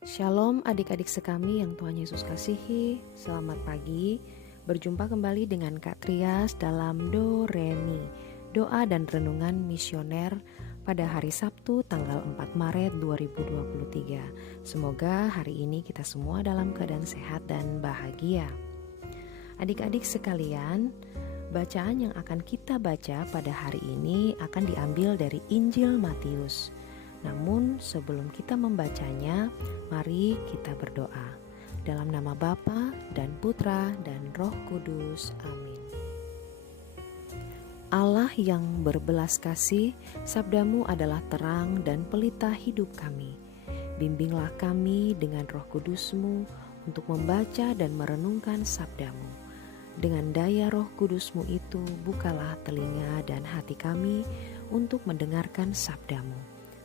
Shalom adik-adik sekami yang Tuhan Yesus kasihi. Selamat pagi. Berjumpa kembali dengan Kak Trias dalam Do Re Mi, doa dan renungan misioner pada hari Sabtu tanggal 4 Maret 2023. Semoga hari ini kita semua dalam keadaan sehat dan bahagia. Adik-adik sekalian, bacaan yang akan kita baca pada hari ini akan diambil dari Injil Matius. Namun sebelum kita membacanya, mari kita berdoa. Dalam nama Bapa dan Putra dan Roh Kudus. Amin. Allah yang berbelas kasih, sabdamu adalah terang dan pelita hidup kami. Bimbinglah kami dengan Roh Kudusmu untuk membaca dan merenungkan sabdamu. Dengan daya Roh Kudusmu itu, bukalah telinga dan hati kami untuk mendengarkan sabdamu.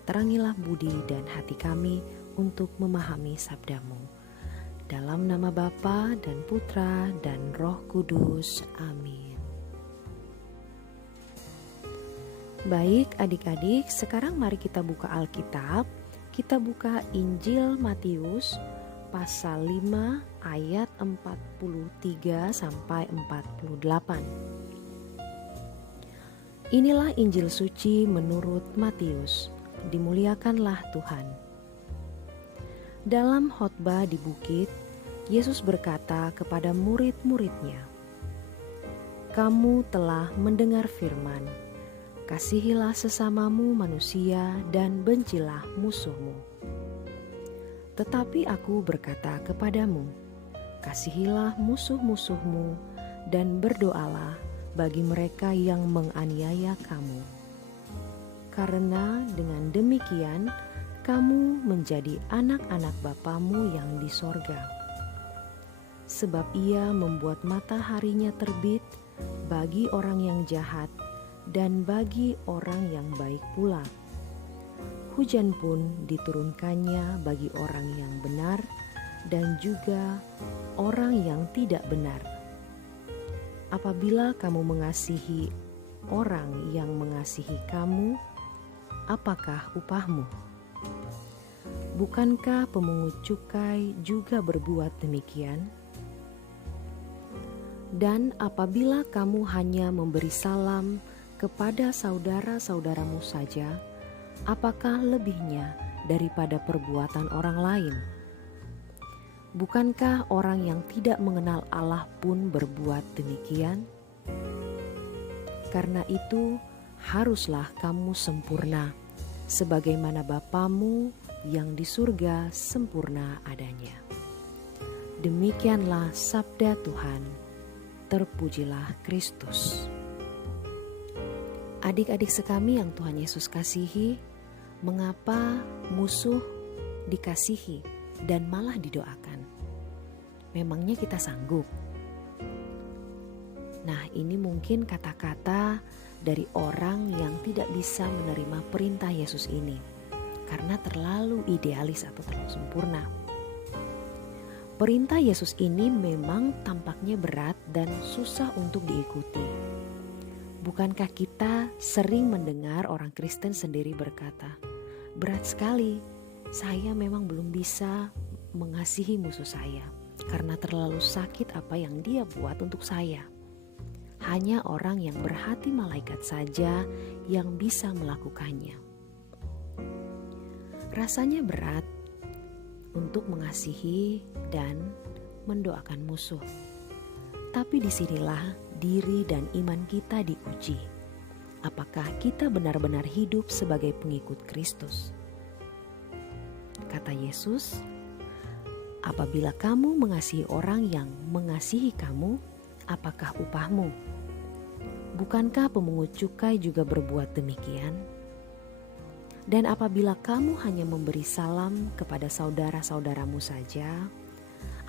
Terangilah budi dan hati kami untuk memahami sabdamu. Dalam nama Bapa dan Putra dan Roh Kudus. Amin. Baik adik-adik, sekarang mari kita buka Alkitab. Kita buka Injil Matius pasal 5 ayat 43 sampai 48. Inilah Injil suci menurut Matius. Dimuliakanlah Tuhan. Dalam khotbah di bukit, Yesus berkata kepada murid-muridnya, "Kamu telah mendengar firman, kasihilah sesamamu manusia dan bencilah musuhmu. Tetapi aku berkata kepadamu, kasihilah musuh-musuhmu dan berdoalah bagi mereka yang menganiaya kamu. Karena dengan demikian kamu menjadi anak-anak Bapamu yang di sorga. Sebab ia membuat mataharinya terbit bagi orang yang jahat dan bagi orang yang baik pula. Hujan pun diturunkannya bagi orang yang benar dan juga orang yang tidak benar. Apabila kamu mengasihi orang yang mengasihi kamu, apakah upahmu? Bukankah pemungut cukai juga berbuat demikian? Dan apabila kamu hanya memberi salam kepada saudara-saudaramu saja, apakah lebihnya daripada perbuatan orang lain? Bukankah orang yang tidak mengenal Allah pun berbuat demikian? Karena itu, haruslah kamu sempurna, sebagaimana Bapamu yang di surga sempurna adanya." Demikianlah sabda Tuhan. Terpujilah Kristus. Adik-adik sekami yang Tuhan Yesus kasihi, mengapa musuh dikasihi dan malah didoakan? Memangnya kita sanggup? Nah, ini mungkin kata-kata dari orang yang tidak bisa menerima perintah Yesus ini karena terlalu idealis atau terlalu sempurna. Perintah Yesus ini memang tampaknya berat dan susah untuk diikuti. Bukankah kita sering mendengar orang Kristen sendiri berkata, "Berat sekali, saya memang belum bisa mengasihi musuh saya karena terlalu sakit apa yang dia buat untuk saya. Hanya orang yang berhati malaikat saja yang bisa melakukannya." Rasanya berat untuk mengasihi dan mendoakan musuh. Tapi disinilah diri dan iman kita diuji. Apakah kita benar-benar hidup sebagai pengikut Kristus? Kata Yesus, "Apabila kamu mengasihi orang yang mengasihi kamu, apakah upahmu? Bukankah pemungut cukai juga berbuat demikian? Dan apabila kamu hanya memberi salam kepada saudara-saudaramu saja,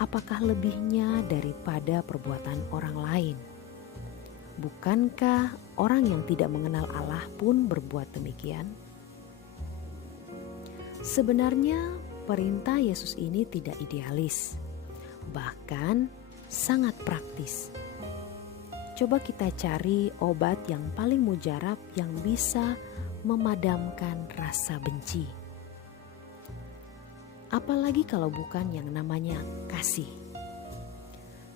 apakah lebihnya daripada perbuatan orang lain? Bukankah orang yang tidak mengenal Allah pun berbuat demikian?" Sebenarnya perintah Yesus ini tidak idealis, bahkan sangat praktis. Coba kita cari obat yang paling mujarab yang bisa memadamkan rasa benci. Apalagi kalau bukan yang namanya kasih.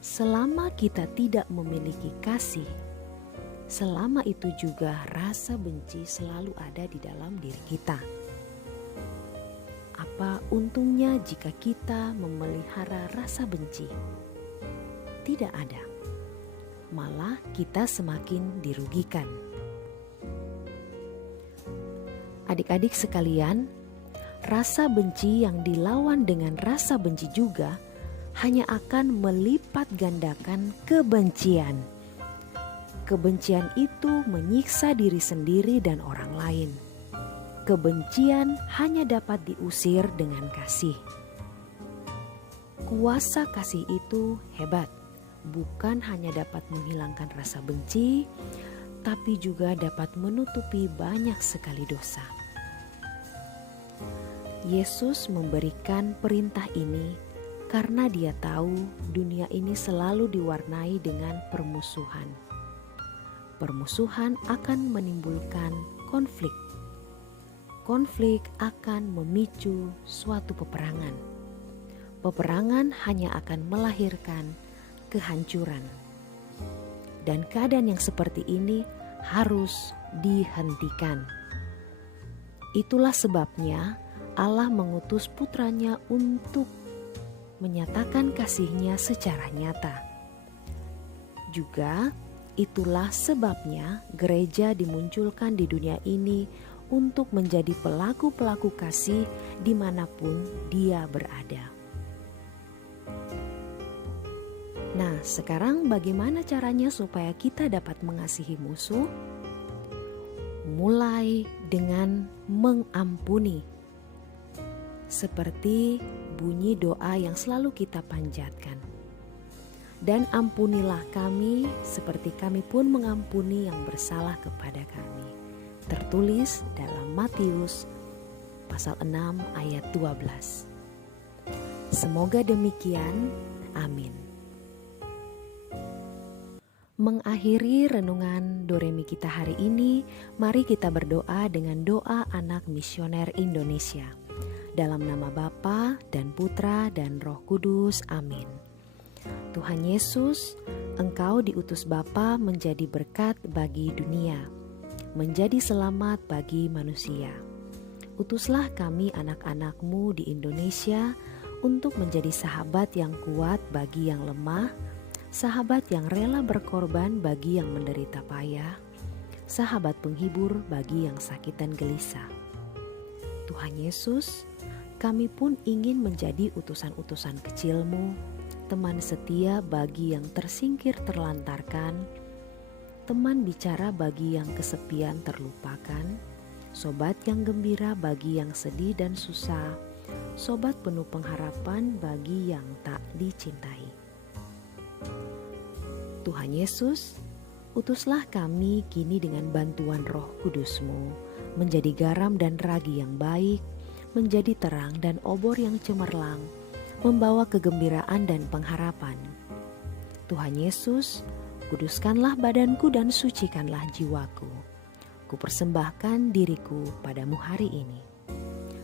Selama kita tidak memiliki kasih, selama itu juga rasa benci selalu ada di dalam diri kita. Apa untungnya jika kita memelihara rasa benci? Tidak ada. Malah kita semakin dirugikan. Adik-adik sekalian, rasa benci yang dilawan dengan rasa benci juga hanya akan melipat gandakan kebencian. Kebencian itu menyiksa diri sendiri dan orang lain. Kebencian hanya dapat diusir dengan kasih. Kuasa kasih itu hebat, bukan hanya dapat menghilangkan rasa benci, tapi juga dapat menutupi banyak sekali dosa. Yesus memberikan perintah ini karena Dia tahu dunia ini selalu diwarnai dengan permusuhan. Permusuhan akan menimbulkan konflik. Konflik akan memicu suatu peperangan. Peperangan hanya akan melahirkan kehancuran. Dan keadaan yang seperti ini harus dihentikan. Itulah sebabnya Allah mengutus putranya untuk menyatakan kasih-Nya secara nyata. Juga itulah sebabnya gereja dimunculkan di dunia ini untuk menjadi pelaku-pelaku kasih dimanapun dia berada. Nah, sekarang bagaimana caranya supaya kita dapat mengasihi musuh? Mulai dengan mengampuni. Seperti bunyi doa yang selalu kita panjatkan. Dan ampunilah kami seperti kami pun mengampuni yang bersalah kepada kami. Tertulis dalam Matius pasal 6 ayat 12. Semoga demikian. Amin. Mengakhiri renungan Doremi kita hari ini, mari kita berdoa dengan doa anak misioner Indonesia. Dalam nama Bapa dan Putra dan Roh Kudus. Amin. Tuhan Yesus, Engkau diutus Bapa menjadi berkat bagi dunia, menjadi selamat bagi manusia. Utuslah kami anak-anak-Mu di Indonesia untuk menjadi sahabat yang kuat bagi yang lemah, sahabat yang rela berkorban bagi yang menderita payah, sahabat penghibur bagi yang sakit dan gelisah. Tuhan Yesus, kami pun ingin menjadi utusan-utusan kecil-Mu, teman setia bagi yang tersingkir terlantarkan, teman bicara bagi yang kesepian terlupakan, sobat yang gembira bagi yang sedih dan susah, sobat penuh pengharapan bagi yang tak dicintai. Tuhan Yesus, utuslah kami kini dengan bantuan Roh Kudus-Mu, menjadi garam dan ragi yang baik, menjadi terang dan obor yang cemerlang, membawa kegembiraan dan pengharapan. Tuhan Yesus, kuduskanlah badanku dan sucikanlah jiwaku. Kupersembahkan diriku padamu hari ini.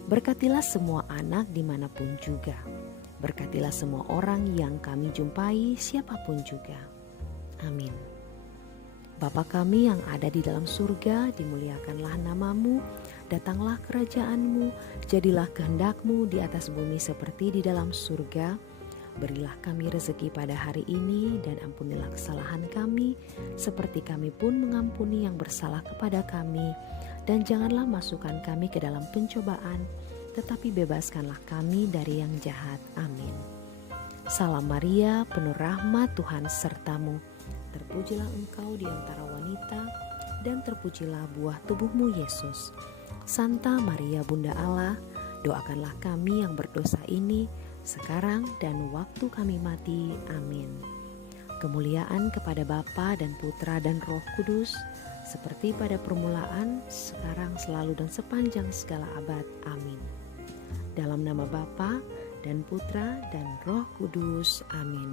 Berkatilah semua anak dimanapun juga. Berkatilah semua orang yang kami jumpai siapapun juga. Amin. Bapa kami yang ada di dalam surga, dimuliakanlah namamu, datanglah kerajaan-Mu, jadilah kehendak-Mu di atas bumi seperti di dalam surga. Berilah kami rezeki pada hari ini dan ampunilah kesalahan kami, seperti kami pun mengampuni yang bersalah kepada kami. Dan janganlah masukkan kami ke dalam pencobaan, tetapi bebaskanlah kami dari yang jahat. Amin. Salam Maria, penuh rahmat, Tuhan sertamu. Terpujilah engkau di antara wanita, dan terpujilah buah tubuhmu Yesus. Santa Maria Bunda Allah, doakanlah kami yang berdosa ini, sekarang dan waktu kami mati. Amin. Kemuliaan kepada Bapa dan Putra dan Roh Kudus, seperti pada permulaan, sekarang, selalu, dan sepanjang segala abad. Amin. Dalam nama Bapa dan Putra dan Roh Kudus. Amin.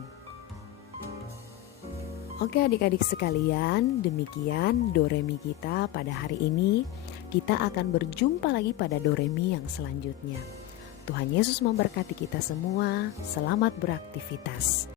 Oke adik-adik sekalian, demikian Doremi kita pada hari ini. Kita akan berjumpa lagi pada Doremi yang selanjutnya. Tuhan Yesus memberkati kita semua. Selamat beraktivitas.